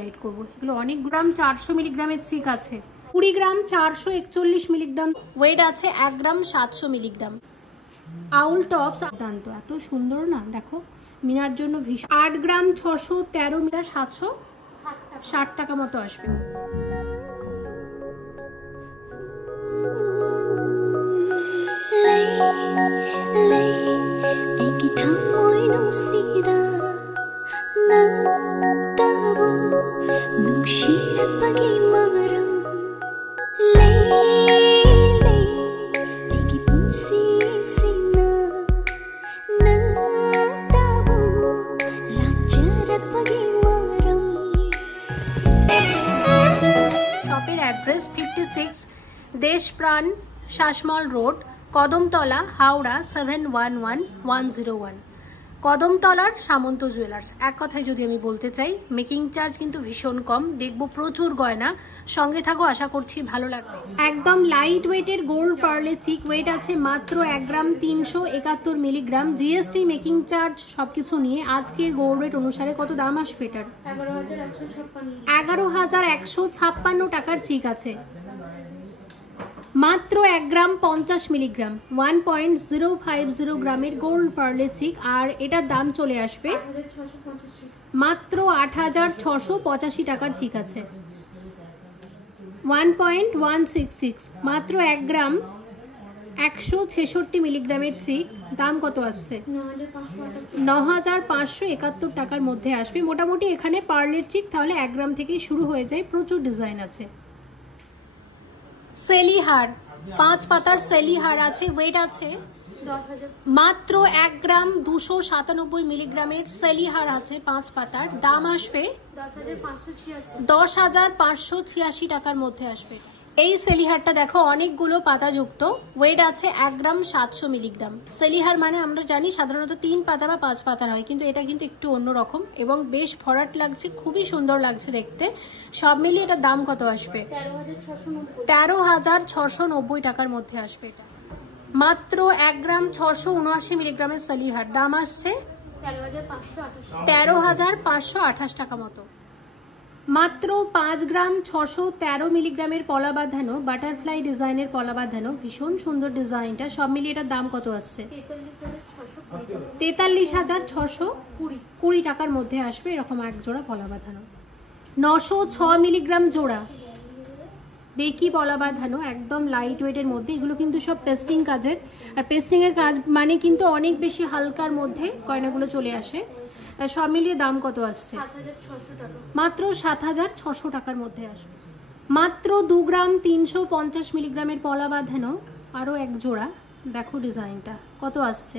Light করবো। এগুলো অনেক গ্রাম, 400 মিলিগ্রামের চিক আছে। 20 গ্রাম 441 মিলিগ্রাম, ওয়েট আছে 1 গ্রাম 700 মিলিগ্রাম। আউল টপস দান্ত এত সুন্দর না, দেখো মিনার জন্য ভীষণ। 8 গ্রাম 613 মিটার 760 টাকা মতো আসবে। শপের অ্যাড্রেস 56 দেশপ্রাণ শাসমল রোড, কদমতলা, হাওড়া 711101। কদমতলার সামন্ত জুয়েলার্স। এক কথায় যদি আমি বলতে চাই, মেকিং চার্জ কিন্তু ভীষণ কম। দেখবো প্রচুর গয়না, সঙ্গে থাকো, আশা করছি ভালো লাগবে। একদম লাইট ওয়েটের গোল্ড পার্লে চিক, ওয়েট আছে মাত্র 1 গ্রাম 371 মিলিগ্রাম। জিএসটি, মেকিং চার্জ সবকিছু নিয়ে আজকের গোল্ড রেট অনুসারে কত দাম আসবে এটার? 11,156 টাকার চিক আছে। মাত্র 1 গ্রাম 50 মিলিগ্রাম, 1.050 গ্রামের গোল্ড পার্লে চিক। আর এটার দাম চলে আসবে মাত্র 8,685 টাকার চিক আছে। 1.166, মাত্র 1 গ্রাম 166 মিলিগ্রামের চিক। দাম কত আসছে? 9,571 টাকার মধ্যে আসবে। মোটামুটি এখানে পার্লের চিক তাহলে 1 গ্রাম থেকেই শুরু হয়ে যায়, প্রচুর ডিজাইন আছে। সেলিহার 5 পাতার সেলিহার আছে, ওয়েট আছে মাত্র 1 গ্রাম 297 মিলিগ্রামের সেলিহার আছে 5 পাতার। দাম আসবে 10,586 টাকার মধ্যে আসবে। এই সেলিহারটা দেখো অনেকগুলো পাতা যুক্ত, ওয়েট আছে 1 গ্রাম 700 মিলিগ্রাম। সেলিহার মানে আমরা জানি সাধারণত 3 পাতা বা 5 পাতার হয়, কিন্তু এটা কিন্তু একটু অন্যরকম এবং বেশ ভরাট লাগছে, খুবই সুন্দর লাগছে দেখতে। সব মিলিয়ে এটার দাম কত আসবে? 13,690 টাকার মধ্যে আসবে এটা। মাত্র 1 গ্রাম 679 মিলিগ্রামের সেলিহার, দাম আসছে 13,528 টাকা মতো। মাত্র 5 গ্রাম 613 মিলিগ্রামের পলা বাঁধানো বাটারফ্লাই ডিজাইনের পলা বাঁধানো, ভীষণ সুন্দর ডিজাইনটা। সব মিলিয়ে এটার দাম কত আসছে? 43,620 টাকার মধ্যে আসবে এরকম এক জোড়া পলা বাঁধানো। 906 মিলিগ্রাম জোড়া বেকি পলা বাঁধানো, একদম লাইট ওয়েটের মধ্যে। এগুলো কিন্তু সব পেস্টিং কাজের, আর পেস্টিং এর কাজ মানে কিন্তু অনেক বেশি হালকার মধ্যে গয়নাগুলো চলে আসে। সব মিলিয়ে দাম কত আসছে? মাত্র 7,600 টাকার মধ্যে আসবে। মাত্র 2 গ্রাম 350 মিলিগ্রামের পলা বাঁধানো আরো এক জোড়া, দেখো ডিজাইনটা কত আসছে?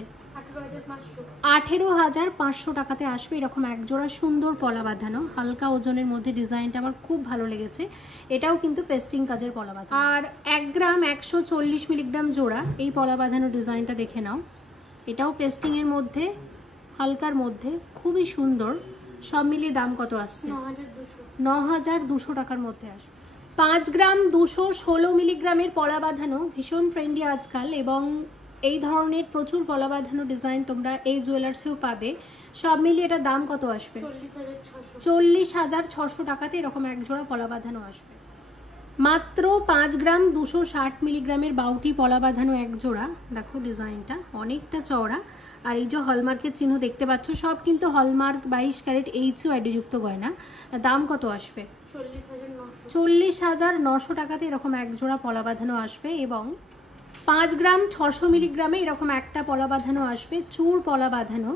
18,500 টাকাতে আসবে এরকম এক জোড়া সুন্দর পলা বাঁধানো, হালকা ওজনের মধ্যে। ডিজাইনটা আমার খুব ভালো লেগেছে, এটাও কিন্তু পেস্টিং কাজের পলা বাঁধানো। আর 1 গ্রাম 140 মিলিগ্রাম জোড়া এই পলা বাঁধানো ডিজাইনটা দেখে নাও, এটাও পেস্টিং এর মধ্যে, হালকার মধ্যে, খুবই সুন্দর। সব মিলিয়ে দাম কত আসছে? 9,200 টাকার মধ্যে আসবে। 5 গ্রাম 216 মিলিগ্রামের পলা বাঁধানো, ভীষণ ট্রেন্ডি আজকাল, এবং এই ধরনের প্রচুর পলা বাঁধানো ডিজাইন তোমরা এই জুয়েলার্সেও পাবে। সব মিলিয়ে এটার দাম কত আসবে? 40,600 টাকাতে এরকম এক জোড়া পলা বাঁধানো আসবে। মাত্র 5 গ্রাম 260 মিলিগ্রামের বাউটি পলা বাঁধানো এক জোড়া, দেখো ডিজাইনটা অনেকটা চওড়া। আর এই যে হলমার্কের চিহ্ন দেখতে পাচ্ছ, সব কিন্তু হলমার্ক 22 ক্যারেট এইচইউআইডি যুক্ত গয়না। দাম কত আসবে? 40,900 টাকাতে এরকম এক জোড়া পলা বাঁধানো আসবে। এবং 5 গ্রাম 600 মিলিগ্রামে এরকম একটা পলা বাঁধানো আসবে, চূড় পলা বাঁধানো,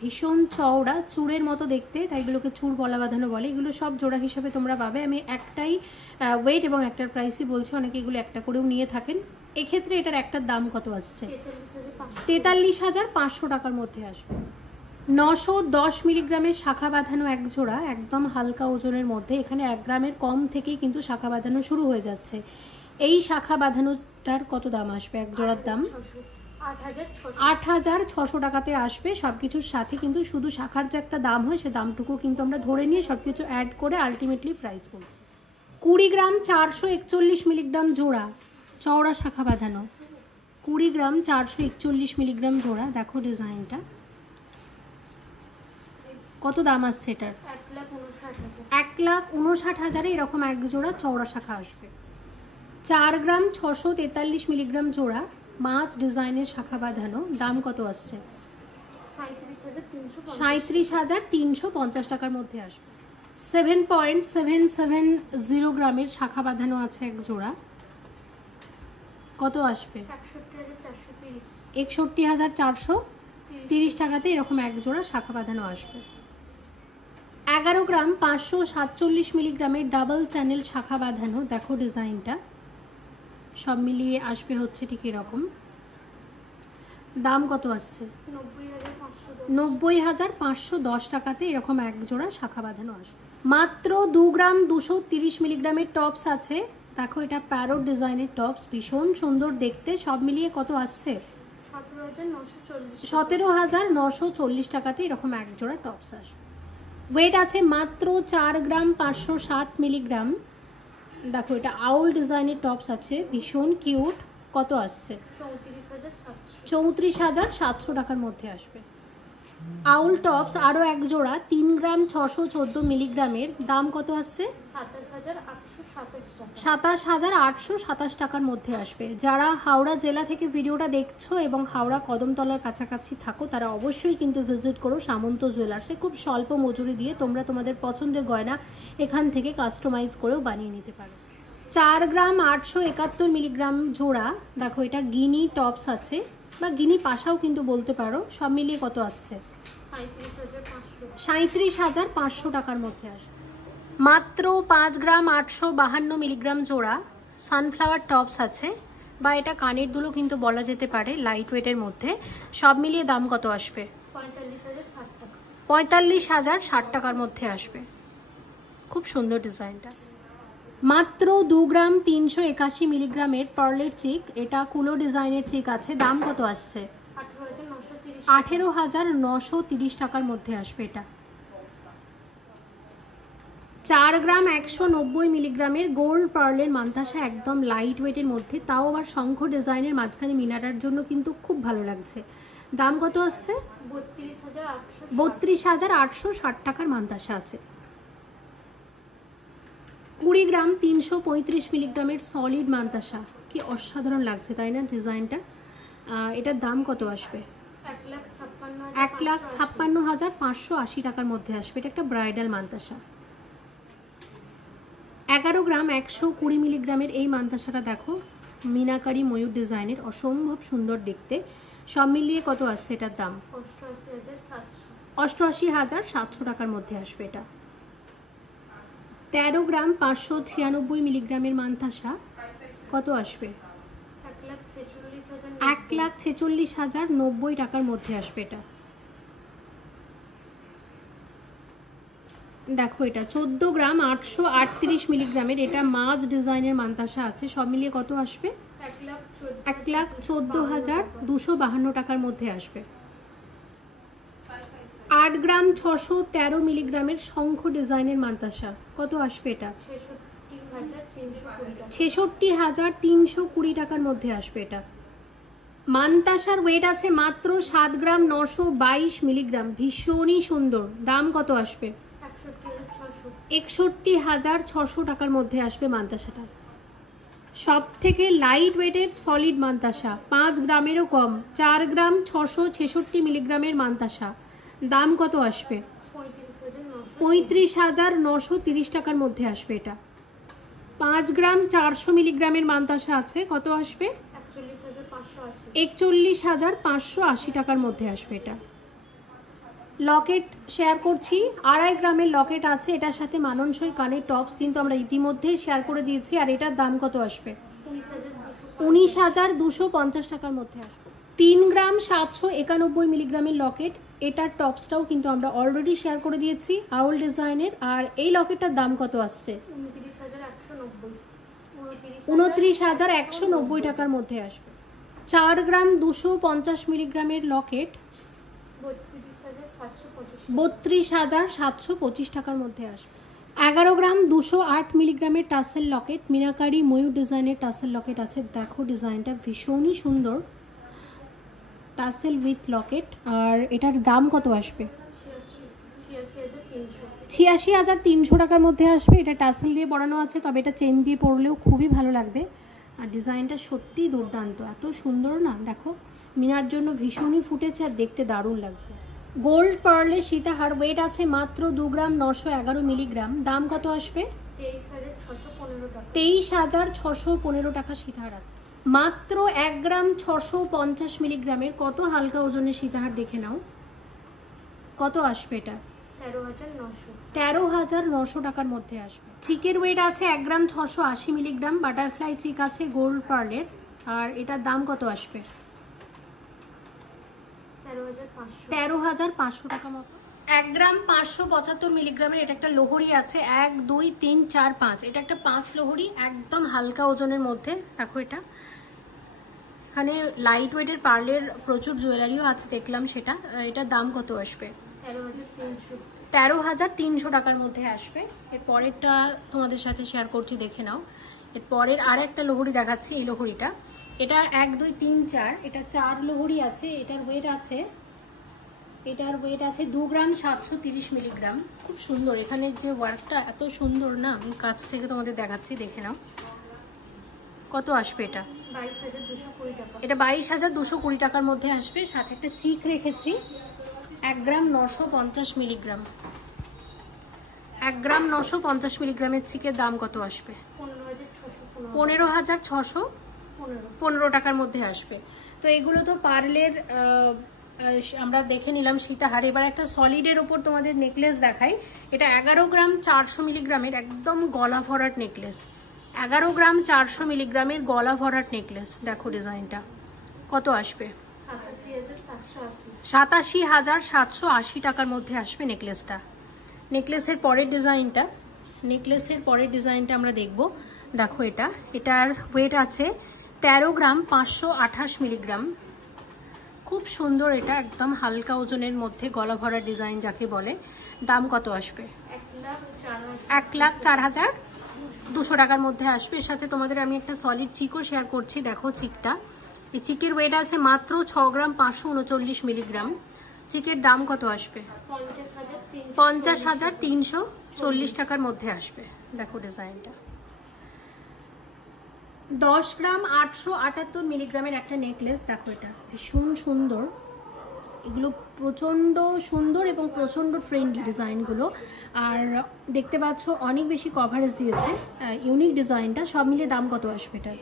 ভীষণ চওড়া, চূড়ের মতো দেখতে, তাই এগুলোকে চূড় পলা বাঁধানো বলে। এগুলো সব জোড়া হিসেবে তোমরা পাবে। আমি একটাই ওয়েট এবং একটার প্রাইসই বলছি, অনেকে এগুলো একটা করেও নিয়ে থাকেন। এক্ষেত্রে এটার একটার দাম কত আসছে? 43,500 টাকার মধ্যে আসবে। 910 মিলিগ্রামের শাখা বাঁধানো এক জোড়া, একদম হালকা ওজনের মধ্যে। এখানে 1 গ্রামের কম থেকেই কিন্তু শাখা বাঁধানো শুরু হয়ে যাচ্ছে। এই শাখা বাঁধানোটার কত দাম আসবে? এক জোড়ার দাম 8,600 টাকাতে আসবে সবকিছুর সাথে। কিন্তু শুধু শাখার যে একটা দাম হয়, সে দামটুকু কিন্তু আমরা ধরে নিয়ে সবকিছু অ্যাড করে আলটিমেটলি প্রাইস বলছি। 20 গ্রাম 441 মিলিগ্রাম জোড়া চওড়া শাখা বাঁধানো, 20 গ্রাম 441 মিলিগ্রাম জোড়া, দেখো ডিজাইনটা কত দাম আসছে এটার? 1,59,000 এরকম এক জোড়া চওড়া শাখা আসবে। 4 গ্রাম 643 মিলিগ্রাম জোড়া মাছ ডিজাইনের শাখা বাঁধানো, দাম কত আসছে? 37,350 টাকার মধ্যে আসবে। 7.770 গ্রামের শাখা বাঁধানো আছে এক জোড়া, কত আসবে? 61,430 টাকাতে এরকম এক জোড়া শাখা বাঁধানো আসবে। 11 গ্রাম 547 মিলিগ্রামের ডাবল চ্যানেল শাখা বাঁধানো, দেখো ডিজাইনটা, সব মিলিয়ে আসবে হচ্ছে ঠিক এরকম। দাম কত আসছে? 90,510 টাকাতে এরকম এক জোড়া শাখা বাঁধানো আসবে। মাত্র 2 গ্রাম 230 মিলিগ্রামের টপস আছে, দেখো এটা প্যারট ডিজাইনের টপস, ভীষণ সুন্দর দেখতে, সব মিলিয়ে কত আসছে? 17,940 টাকাতে এরকম এক জোড়া টপস আসবে। ওয়েট আছে মাত্র 4 গ্রাম 507 মিলিগ্রাম, দেখো এটা আউল ডিজাইনের টপস আছে, ভীষণ কিউট, কত আসছে? 34,700 টাকার মধ্যে আসবে। আউল টপস আরো এক জোড়া 3 গ্রাম 614 মিলিগ্রামের, দাম কত আসছে? 27,827 টাকার মধ্যে আসবে। যারা হাওড়া জেলা থেকে ভিডিওটা দেখছো এবং হাওড়া কদমতলার কাছাকাছি থাকো তারা অবশ্যই কিন্তু ভিজিট করো সামন্ত জুয়েলার্সে, খুব স্বল্প মজুরি দিয়ে তোমরা তোমাদের পছন্দের গয়না এখান থেকে কাস্টমাইজ করেও বানিয়ে নিতে পারো। 4 গ্রাম 871 মিলিগ্রাম জোড়া, দেখো এটা গিনি টপস আছে বা গিনি পাশাও কিন্তু বলতে পারো, সব মিলিয়ে কত আসছে? 37,500 টাকার মধ্যে আসবে। মাত্র 5 গ্রাম 852 মিলিগ্রাম জোড়া সানফ্লাওয়ার টপস আছে, বা এটা কানের দুলও কিন্তু বলা যেতে পারে, লাইট ওয়েটের মধ্যে, সব মিলিয়ে দাম কত আসবে? 45,060 টাকার মধ্যে আসবে। খুব সুন্দর ডিজাইনটা। মাত্র 2 গ্রাম 381 মিলিগ্রামের পার্লের চিক, এটা কুলো ডিজাইনের চিক আছে, দাম কত আসছে? 18,930 টাকার মধ্যে আসবে এটা। 4 গ্রাম 190 মিলিগ্রামের গোল্ড পার্লের মান্তাসা, একদম লাইট ওয়েটের মধ্যে, তাও আবার শঙ্খ ডিজাইনের মাঝখানে মিনাটার জন্য কিন্তু খুব ভালো লাগছে, দাম কত আসছে? 32,860 টাকার মান্তাসা আছে। 20 গ্রাম 335 মিলিগ্রামের সলিড মান্তাসা, কি অসাধারণ লাগছে তাই না ডিজাইনটা, এটার দাম কত আসবে? 1,56,580 টাকার মধ্যে আসবে। এটা একটা ব্রাইডাল মান্তাসা। 11 গ্রাম 120 মিলিগ্রামের এই মান্তাসাটা দেখো, মিনাকারি ময়ূর ডিজাইনের, অসম্ভব সুন্দর দেখতে, সব মিলিয়ে কত আসছে এটার দাম? 88,700 টাকার মধ্যে আসবে এটা। 13 গ্রাম 596 মিলিগ্রামের মান্তাসা, কত আসবে? 1,46,090 টাকার মধ্যে আসবে এটা। দেখো এটা 14 গ্রাম 838 মিলিগ্রামের, এটা মাছ ডিজাইনের মান্তাসা আছে, সব মিলিয়ে কত আসবে? 1,14,252 টাকার মধ্যে আসবে। 8 গ্রাম 613 মিলিগ্রামের শঙ্খ ডিজাইনের মান্তাসা, কত আসবে এটা? 66,320 টাকার মধ্যে আসবে এটা। মান্তাসার ওয়েট আছে মাত্র 7 গ্রাম 922 মিলিগ্রাম, ভীষণই সুন্দর, দাম কত আসবে? 61,600 টাকার মধ্যে আসবে মান্তাসাটা। সব থেকে লাইট ওয়েটের সলিড মান্তাসা, 5 গ্রামেরও কম, 4 গ্রাম 666 মিলিগ্রামের মান্তাসা, দাম কত আসবে? 35,930 টাকার মধ্যে আসবে এটা। 5 গ্রাম 400 মিলিগ্রামের মান্তাসা আছে, কত আসবে? 41,580 টাকার মধ্যে আসবে এটা। লকেট শেয়ার করছি, 2.5 গ্রামের লকেট আছে, এটার সাথে মানানসই কানের টপস কিন্তু আমরা ইতিমধ্যেই শেয়ার করে দিয়েছি, আর এটার দাম কত আসবে? 19,250 টাকার মধ্যে আসবে। 3 গ্রাম 791 মিলিগ্রামের লকেট, এটার টপসটাও কিন্তু আমরা অলরেডি শেয়ার করে দিয়েছি, আউল ডিজাইনের, আর এই লকেটটার দাম কত আসছে? 29,190 টাকার মধ্যে আসবে। 4 গ্রাম 250 মিলিগ্রামের লকেট, 32,725 টাকার মধ্যে আসবে। 11 গ্রাম 208 মিলিগ্রামের টাসেল লকেট, মিনাকারি ময়ূর ডিজাইনের টাসেল লকেট আছে, দেখো ডিজাইনটা ভীষণই সুন্দর, টাসেল উইথ লকেট, আর এটার দাম কত আসবে? 86,300 টাকার মধ্যে আসবে। এটা টাসেল দিয়ে পরানো আছে, তবে এটা চেন দিয়ে পরলেও খুবই ভালো লাগবে। আর ডিজাইনটা সত্যিই দুর্দান্ত, এত সুন্দর না, দেখো মিনার জন্য ভীষণই ফুটেছে আর দেখতে দারুণ লাগছে। গোল্ড পার্লে সীতাহার, ওয়েট আছে মাত্র 2 গ্রাম 911 মিলিগ্রাম। দাম কত আসবে? 23,615 টাকা সীতাহার আছে। মাত্র 1 গ্রাম 650 মিলিগ্রামের কত হালকা ওজনের সীতাহার দেখে নাও, কত আসবে এটা? 13,900 টাকার মধ্যে আসবে। চিকের ওয়েট আছে 1 গ্রাম 680 মিলিগ্রাম। বাটারফ্লাই চিক আছে গোল্ড পার্লের, আর এটার দাম কত আসবে? 13,500 টাকা মতো। 1 গ্রাম 575 মিলিগ্রামের এটা একটা লোহরি আছে, 1 2 3 4 5, এটা একটা 5 লোহরি, একদম হালকা ওজনের মধ্যে। দেখো এটা এখানে লাইট ওয়েটের পার্লের প্রচুর জুয়েলারিও আছে দেখলাম, সেটা এটার দাম কত আসবে? 13,300 টাকার মধ্যে আসবে। এর পরেরটা তোমাদের সাথে শেয়ার করছি, দেখে নাও। এর পরের আর একটা লোহরি দেখাচ্ছি, এই লোহরিটা, এটা 1 2 3 4, এটা 4 লোহরি আছে। এটার ওয়েট আছে 2 গ্রাম 730 মিলিগ্রাম। খুব সুন্দর, এখানে যে ওয়ার্কটা এত সুন্দর না, আমি কাছ থেকে তোমাদের দেখাচ্ছি, দেখে নাও। কত আসবে এটা? 22,220 টাকা। এটা 22,220 টাকার মধ্যে আসবে। সাথে একটা চিক রেখেছি 1 গ্রাম 950 মিলিগ্রাম। 1 গ্রাম 950 মিলিগ্রামের চিকের দাম কত আসবে? 15,615 টাকার মধ্যে আসবে। তো এগুলো তো পার্লের আমরা দেখে নিলাম সীতাহার। এবার একটা সলিডের ওপর তোমাদের নেকলেস দেখাই। এটা 11 গ্রাম 400 মিলিগ্রামের একদম গলা ভরাট নেকলেস। 11 গ্রাম 400 মিলিগ্রামের গলা ভরাট নেকলেস। দেখো ডিজাইনটা কত আসবে? 87,780 টাকার মধ্যে আসবে নেকলেসটা। নেকলেসের পরের ডিজাইনটা আমরা দেখব। দেখো এটার ওয়েট আছে 13 গ্রাম 528 মিলিগ্রাম। খুব সুন্দর, এটা একদম হালকা ওজনের মধ্যে গলা ভরা ডিজাইন যাকে বলে। দাম কত আসবে? 1,04,200 টাকার মধ্যে আসবে। এর সাথে তোমাদের আমি একটা সলিড চিকও শেয়ার করছি, দেখো চিকটা। এই চিকের ওয়েট আছে মাত্র 6 গ্রাম 539 মিলিগ্রাম। চিকের দাম কত আসবে? 50,340 টাকার মধ্যে আসবে। দেখো ডিজাইনটা। 10 গ্রাম 878 মিলিগ্রামের একটা নেকলেস। দেখো এটা ভীষণ সুন্দর, এগুলো প্রচণ্ড সুন্দর এবং প্রচণ্ড ট্রেন্ডি ডিজাইনগুলো। আর দেখতে পাচ্ছ অনেক বেশি কভারেজ দিয়েছে, ইউনিক ডিজাইনটা। সব মিলিয়ে দাম কত আসবে এটা?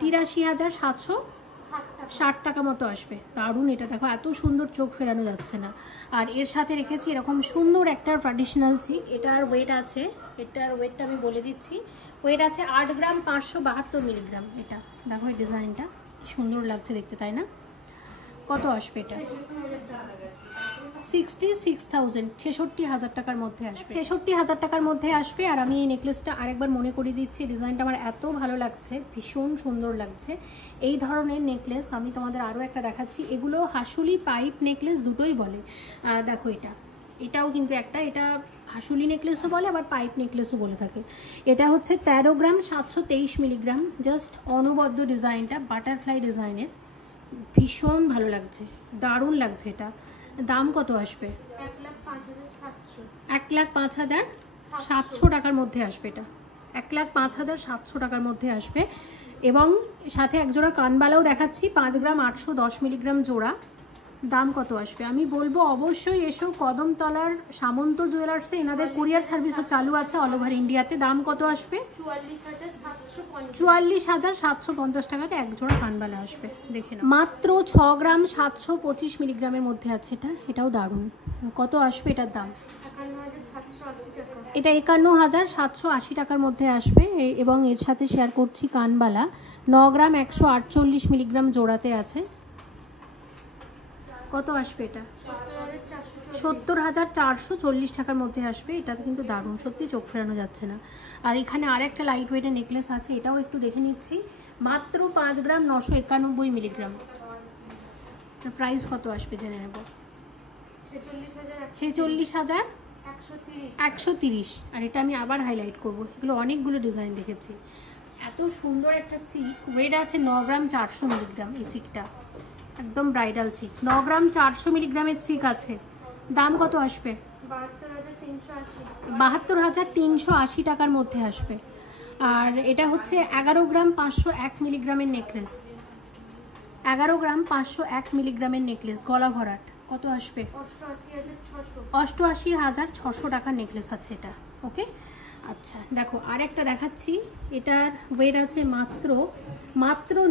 83,760 টাকা মতো আসবে। দারুণ এটা, দেখো এত সুন্দর, চোখ ফেরানো যাচ্ছে না। আর এর সাথে রেখেছি এরকম সুন্দর একটা ট্র্যাডিশনাল চিক। এটার ওয়েটটা আমি বলে দিচ্ছি। ওয়েট আছে 8 গ্রাম 572 মিলিগ্রাম। এটা দেখো এই ডিজাইনটা কি সুন্দর লাগছে দেখতে, তাই না? কত আসবে এটা? 66,000 টাকার মধ্যে আসবে। 66,000 টাকার মধ্যে আসবে। আর আমি এই নেকলেসটা আরেকবার মনে করিয়ে দিচ্ছি, ডিজাইনটা আমার এত ভালো লাগছে, ভীষণ সুন্দর লাগছে। এই ধরনের নেকলেস আমি তোমাদের আরও একটা দেখাচ্ছি। এগুলো হাসুলি পাইপ নেকলেস দুটোই বলে। দেখো এটাও কিন্তু একটা, এটা হাসুলি নেকলেসও বলে আবার পাইপ নেকলেসও বলে থাকে। এটা হচ্ছে 13 গ্রাম 723 মিলিগ্রাম। জাস্ট অনবদ্য ডিজাইনটা, বাটারফ্লাই ডিজাইনের, ভীষণ ভালো লাগছে, দারুণ লাগছে। এটা দাম কত আসবে? 1,05,700 টাকার মধ্যে আসবে। এটা 1,05,700 টাকার মধ্যে আসবে। এবং সাথে একজোড়া কানবালাও দেখাচ্ছি, 5 গ্রাম 810 মিলিগ্রাম জোড়া। দাম কত আসবে? আমি বলবো অবশ্যই এসো কদমতলার সামন্ত জুয়েলার্সে, এনাদের কুরিয়ার সার্ভিসও চালু আছে অল ওভার ইন্ডিয়াতে। দাম কত আসবে? 44,750 টাকাতে এক জোড়া কানবালা আসবে। দেখে নাও, মাত্র 6 গ্রাম 725 মিলিগ্রামের মধ্যে আছে। এটাও দারুণ। কত আসবে এটার দাম? এটা 51,780 টাকার মধ্যে আসবে। এবং এর সাথে শেয়ার করছি কানবালা, 9 গ্রাম 148 মিলিগ্রাম জোড়াতে আছে। কত আসবে এটা? 70,440 টাকার মধ্যে আসবে। এটা কিন্তু দারুণ, সত্যি চোখ ফেরানো যাচ্ছে না। আর এখানে আরেকটা লাইট ওয়েটের নেকলেস আছে, এটাও একটু দেখে নিচ্ছি। মাত্র 5 গ্রাম 991 মিলিগ্রাম। প্রাইস কত আসবে জেনে নেব। 46,130। আর এটা আমি আবার হাইলাইট করব, এগুলো অনেকগুলো ডিজাইন দেখেছি। এত সুন্দর একটা চিক। ওয়েট আছে 9 গ্রাম 400 মিলিগ্রাম। এই চিকটা একদম ব্রাইডাল চিক, 9 গ্রাম 400 মিলিগ্রামের চিক আছে। দাম কত আসবে? 72,380 টাকার মধ্যে আসবে। আর এটা হচ্ছে 11 গ্রাম 501 মিলিগ্রামের নেকলেস, 11 গ্রাম 501 মিলিগ্রামের নেকলেস, গলা ভরাট, কত আসবে? 88,600 টাকার নেকলেস আছে এটা। ওকে, আচ্ছা দেখো আরেকটা দেখাচ্ছি, এটার ওয়েট আছে মাত্র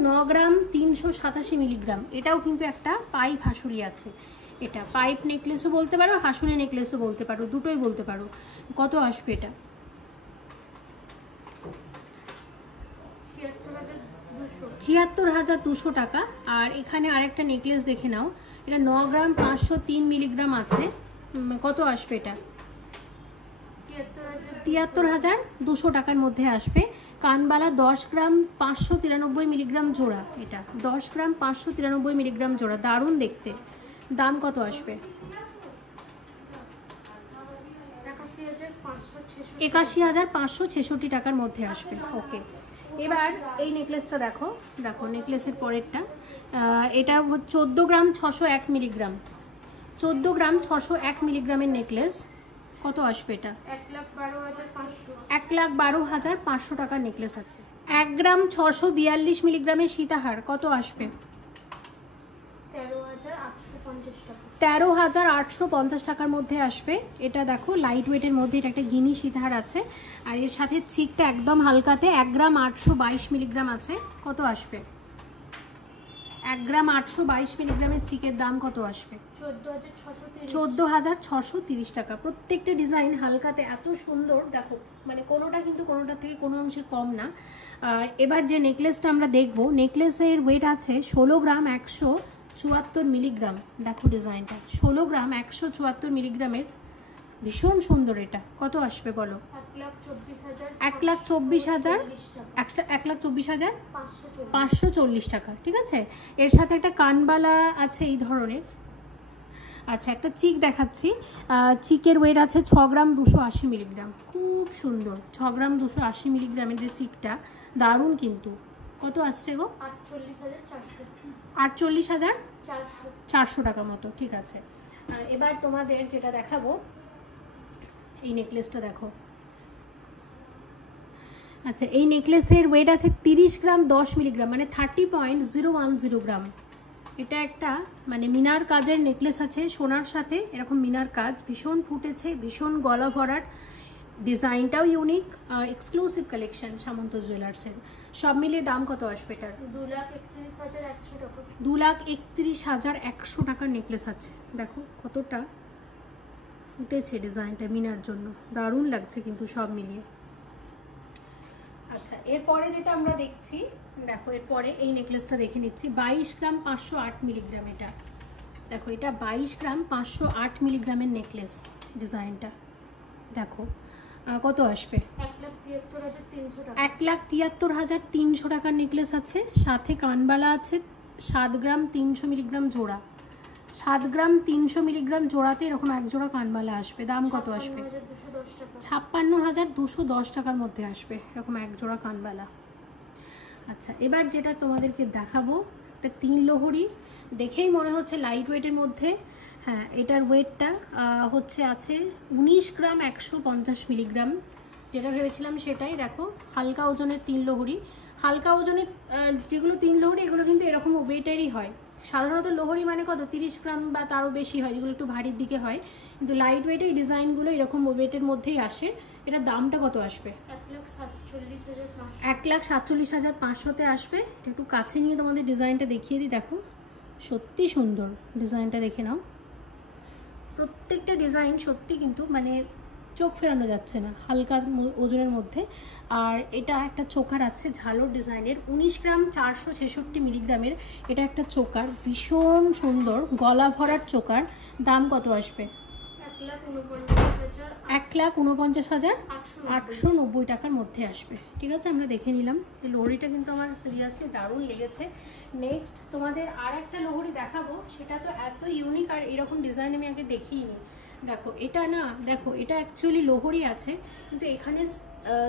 9 গ্রাম 387 মিলিগ্রাম। এটাও কিন্তু একটা পাইপ হাসুলি আছে, এটা পাইপ নেকলেসও বলতে পারো, হাসুলি নেকলেসও বলতে পারো, দুটোই বলতে পারো। কত আসবে এটা? 76,200 টাকা। আর এখানে আরেকটা নেকলেস দেখে নাও, এটা 9 গ্রাম 503 মিলিগ্রাম আছে, কত আসবে এটা? 73,200 টাকার মধ্যে আসবে। কানবালা 10 গ্রাম 593 মিলিগ্রাম জোড়া, এটা 10 গ্রাম 593 মিলিগ্রাম জোড়া, দারুণ দেখতে। দাম কত আসবে? 81,566 টাকার মধ্যে আসবে। ওকে, এবার এই নেকলেসটা দেখো, নেকলেসের পরেরটা, এটা 14 গ্রাম 601 মিলিগ্রাম, 14 গ্রাম 601 মিলিগ্রামের নেকলেস, কত আসবে এটা? 1,12,500 টাকার নেকলেস আছে। 1 গ্রাম 642 মিলিগ্রামের সীতাহার, কত আসবে? 13,850 টাকার মধ্যে আসবে। এটা দেখো লাইট ওয়েটের মধ্যে, এটা একটা গিনি সীতাহার আছে, আর এর সাথে চিকটা একদম হালকাতে 1 গ্রাম 822 মিলিগ্রাম আছে, কত আসবে? 1 গ্রাম 822 মিলিগ্রামের চিকের দাম কত আসবে? 14,630 টাকা। প্রত্যেকটা ডিজাইন হালকাতে এত সুন্দর দেখো, মানে কোনোটা কিন্তু কোনোটার থেকে কোনো অংশে কম না। এবার যে নেকলেসটা আমরা দেখবো, নেকলেসের ওয়েট আছে 16 গ্রাম 174 মিলিগ্রাম। দেখো ডিজাইনটা 16 গ্রাম 174 মিলিগ্রামের, ভীষণ সুন্দর। এটা কত আসবে বলো? 1,24,540 টাকা। ঠিক আছে, এর সাথে একটা কানবালা আছে এই ধরনের। আচ্ছা, একটা চিক দেখাচ্ছি, চিকের ওয়েট আছে 6 গ্রাম 280 মিলিগ্রাম, খুব সুন্দর। 6 গ্রাম 280 মিলিগ্রামের যে চিকটা, দারুণ কিন্তু। কত আসছে গো? 48,400 টাকা মতো। ঠিক আছে, এবার তোমাদের যেটা দেখাবো, এই নেকলেসটা দেখো। আচ্ছা, এই নেকলেসের ওয়েট আছে 30 গ্রাম 10 মিলিগ্রাম, মানে 30.010 গ্রাম। এটা একটা মানে মিনার কাজের নেকলেস আছে, সোনার সাথে এরকম মিনার কাজ, ভীষণ ফুটেছে, ভীষণ গলা ভরাট, ডিজাইনটাও ইউনিক, এক্সক্লুসিভ কালেকশন সামন্ত জুয়েলার্সের। সব মিলিয়ে দাম কত আসবে এটার? 2,31,100 টাকার নেকলেস আছে। দেখো কতটা ফুটেছে ডিজাইনটা মিনার জন্য, দারুণ লাগছে কিন্তু সব মিলিয়ে। আচ্ছা, এরপরে যেটা আমরা দেখছি, দেখো এরপরে এই নেকলেসটা দেখে নিচ্ছি, 22 গ্রাম 508 মিলিগ্রাম। এটা দেখো, এটা 22 গ্রাম 508 মিলিগ্রামের নেকলেস, ডিজাইনটা দেখো কত আসবে? 1,73,300 টাকার নেকলেস আছে, সাথে কানবালা আছে 7 গ্রাম 300 মিলিগ্রাম জোড়া, 7 গ্রাম 300 মিলিগ্রাম জোড়াতে এরকম এক জোড়া কানবালা আসবে। দাম কত আসবে? 56,210 টাকার মধ্যে আসবে এরকম এক জোড়া কানবালা। আচ্ছা, এবার যেটা তোমাদেরকে দেখাবো, একটা 3 লহরি, দেখেই মনে হচ্ছে লাইট ওয়েটের মধ্যে। হ্যাঁ, এটার ওয়েটটা হচ্ছে আছে 19 গ্রাম 150 মিলিগ্রাম, যেটা ভেবেছিলাম সেটাই। দেখো হালকা ওজনের 3 লহরি। হালকা ওজনের যেগুলো 3 লহরি, এগুলো কিন্তু এরকম ওয়েটেরই হয়। সাধারণত লহরি মানে কত 30 গ্রাম বা তারও বেশি হয়, যেগুলো একটু ভারীর দিকে হয়, কিন্তু লাইট ওয়েটে এই ডিজাইনগুলো এরকম ওয়েটের মধ্যেই আসে। এটার দামটা কত আসবে? 1,47,500-তে আসবে। একটু কাছে নিয়ে তোমাদের ডিজাইনটা দেখিয়ে দিই। দেখো সত্যি সুন্দর ডিজাইনটা, দেখে নাও। প্রত্যেকটা ডিজাইন সত্যি কিন্তু মানে চোখ ফেরানো যাচ্ছে না, হালকা ওজনের মধ্যে। আর এটা একটা চোকার আছে ঝালর ডিজাইনের, 19 গ্রাম 466 মিলিগ্রামের। এটা একটা চোকার, ভীষণ সুন্দর গলা ভরার চোকার। দাম কত আসবে? 1,49,890 টাকার মধ্যে আসবে। ঠিক আছে, আমরা দেখে নিলাম। এই লহরিটা কিন্তু আমার সিরিয়াসলি দারুণ লেগেছে। নেক্সট তোমাদের আর একটা লহরি দেখাবো, সেটা তো এত ইউনিক আর এরকম ডিজাইন আমি আগে দেখিইনি। দেখো এটা না, দেখো এটা অ্যাকচুয়ালি লহরি আছে, কিন্তু এখানের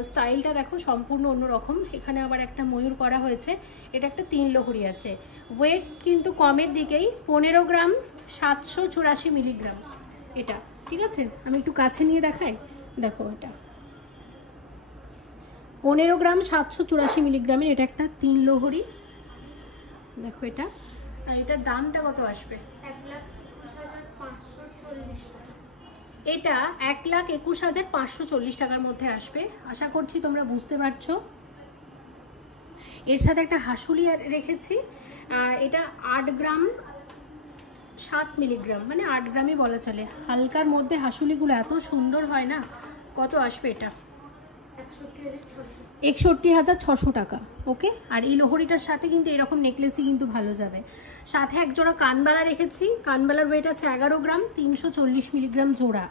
স্টাইলটা দেখো সম্পূর্ণ অন্যরকম। এখানে আবার একটা ময়ূর করা হয়েছে। এটা একটা 3 লহরি আছে, ওয়েট কিন্তু কমের দিকেই, 15 গ্রাম 784 মিলিগ্রাম। এটা ঠিক আছে, আমি একটু কাছে নিয়ে দেখাই। দেখো এটা 15 গ্রাম 784 মিলিগ্রামের, এটা একটা 3 লোহরি। দেখো এটা, আর এটার দামটা কত আসবে? 1,21,540 টাকা। এটা 1,21,540 টাকার মধ্যে আসবে। আশা করছি তোমরা বুঝতে পারছো। এর সাথে একটা হাসুলি রেখেছি, এটা 8 গ্রাম 7 মিলিগ্রাম, মানে 8 গ্রামই বলা চলে। হালকার মধ্যে হাসুলিগুলো এত সুন্দর হয় না। কত আসবে এটা? 61,600 টাকা। ওকে, আর এই লোহরিটার সাথে কিন্তু এরকম নেকলেসই কিন্তু ভালো যাবে। সাথে এক জোড়া কানবালা রেখেছি, কানবালার ওয়েট আছে 11 গ্রাম 340 মিলিগ্রাম জোড়া।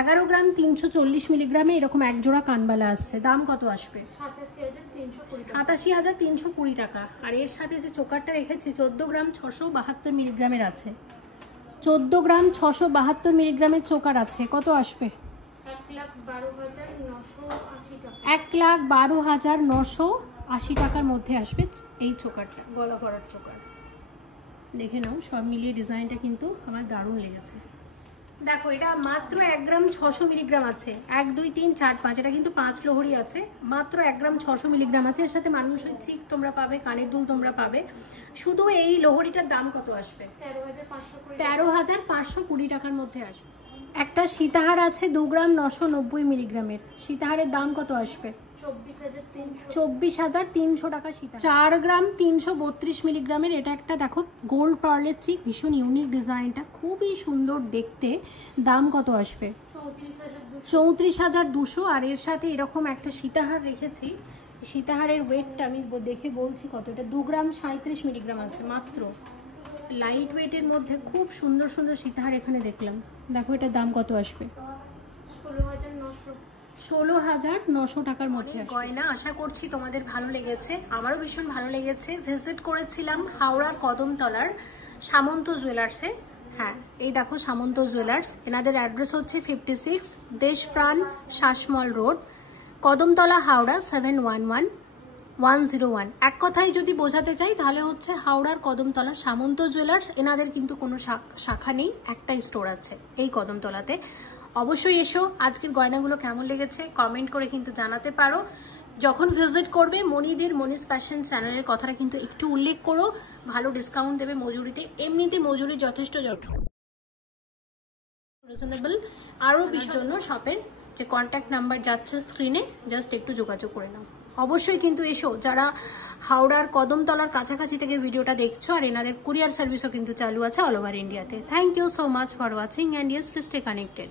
11 গ্রাম 340 মিলিগ্রামে এরকম এক জোড়া কানবালা আসছে। দাম কত আসবে? 87,320 টাকা। আর এর সাথে যে চোকারটা রেখেছি 14 গ্রাম 672 মিলিগ্রামের আছে। 14 গ্রাম 672 মিলিগ্রামের চোকার আছে। কত আসবে? 1,12,980 টাকার মধ্যে আসবে এই চোকারটা, গলা ভরার চোকার। দেখে নাও, সব মিলিয়ে ডিজাইনটা কিন্তু আমার দারুণ লেগেছে। দেখো এটা মাত্র 1 গ্রাম 600 মিলিগ্রাম আছে। 1 2 3 4 5, এটা কিন্তু 5 লোহরি আছে। মাত্র 1 গ্রাম 600 মিলিগ্রাম আছে। এর সাথে মানুষের চিক তোমরা পাবে, কানের দুল তোমরা পাবে। শুধু এই লোহরিটার দাম কত আসবে? 13,520 টাকার মধ্যে আসবে। একটা সীতাহার আছে 2 গ্রাম 990 মিলিগ্রামের। সীতাহারের দাম কত আসবে? 24,300 টাকা সীতাহার। 4 গ্রাম 332 মিলিগ্রামের, এটা একটা দেখো গোল্ড পার্লের চিক, ভীষণ ইউনিক ডিজাইনটা, খুবই সুন্দর দেখতে। দাম কত আসবে? 34,200। আর এর সাথে এরকম একটা সীতাহার রেখেছি। সীতাহারের ওয়েটটা আমি দেখে বলছি কত। এটা 2 গ্রাম 37 মিলিগ্রাম আছে মাত্র। লাইট ওয়েটের মধ্যে খুব সুন্দর সুন্দর সীতাহার এখানে দেখলাম। দেখো এটার দাম কত আসবে? 16,900 টাকার মধ্যে গয়না। আশা করছি তোমাদের ভালো লেগেছে, আমারও ভীষণ ভালো লেগেছে। ভিজিট করেছিলাম হাওড়ার কদমতলার সামন্ত জুয়েলার্সে। হ্যাঁ, এই দেখো সামন্ত জুয়েলার্স। এনাদের অ্যাড্রেস হচ্ছে 56 দেশপ্রাণ শাসমল রোড, কদমতলা, হাওড়া 711101। এক কথায় যদি বোঝাতে চাই তাহলে হচ্ছে হাওড়ার কদমতলা সামন্ত জুয়েলার্স। এনাদের কিন্তু কোনো শাখা নেই, একটাই স্টোর আছে এই কদমতলাতে। অবশ্যই এসো। আজকের গয়নাগুলো কেমন লেগেছে কমেন্ট করে কিন্তু জানাতে পারো। যখন ভিজিট করবে মনিদের মনিস ফ্যাশন চ্যানেলের কথাটা কিন্তু একটু উল্লেখ করো, ভালো ডিসকাউন্ট দেবে মজুরিতে। এমনিতে মজুরি যথেষ্ট রিজনেবল। আরও বেশির জন্য শপের যে কন্ট্যাক্ট নাম্বার যাচ্ছে স্ক্রিনে, জাস্ট একটু যোগাযোগ করে নাও। অবশ্যই কিন্তু এসো যারা হাওড়ার কদমতলার কাছাকাছি থেকে ভিডিওটা দেখছো। আর এনাদের কুরিয়ার সার্ভিসও কিন্তু চালু আছে অল ওভার ইন্ডিয়াতে। Thank you so much for watching and yes please stay connected.